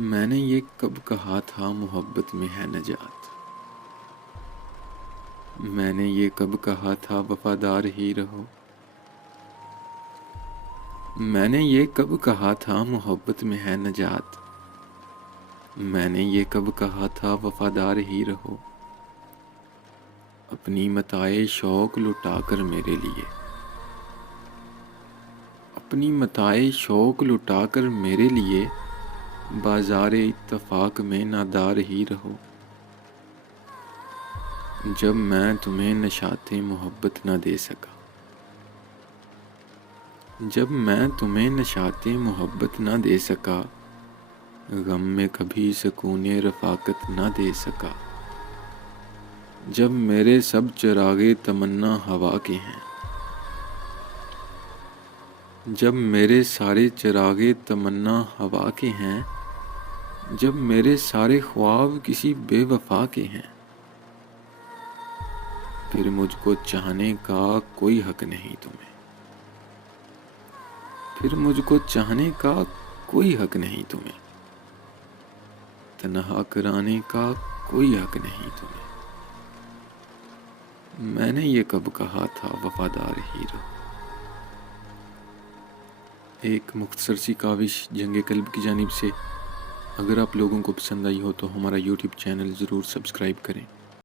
میں نے یہ کب کہا تھا محبت میں ہے نجات؟ میں نے یہ کب کہا تھا وفادار ہی رہو؟ میں نے یہ کب کہا تھا محبت میں ہے نجات؟ میں نے یہ کب کہا تھا وفادار ہی رہو؟ اپنی متاع شوق لٹا کر میرے لیے، اپنی متاع شوق لٹا کر میرے لیے بازار اتفاق میں نادار ہی رہو۔ جب میں تمہیں نشاط محبت نہ دے سکا، جب میں تمہیں نشاط محبت نہ دے سکا، غم میں کبھی سکون رفاقت نہ دے سکا، جب میرے سب چراغ تمنا ہوا کے ہیں، جب میرے سارے چراغ تمنا ہوا کے ہیں، جب میرے سارے خواب کسی بے وفا کے ہیں، پھر مجھ کو چاہنے کا کوئی حق نہیں تمہیں، پھر مجھ کو چاہنے کا کوئی حق نہیں تمہیں، تنہا کرانے کا کوئی حق نہیں تمہیں۔ میں نے یہ کب کہا تھا وفادار ہی رہو۔ ایک مختصر سی کاوش جنگ قلب کی جانب سے۔ اگر آپ لوگوں کو پسند آئی ہو تو ہمارا یوٹیوب چینل ضرور سبسکرائب کریں۔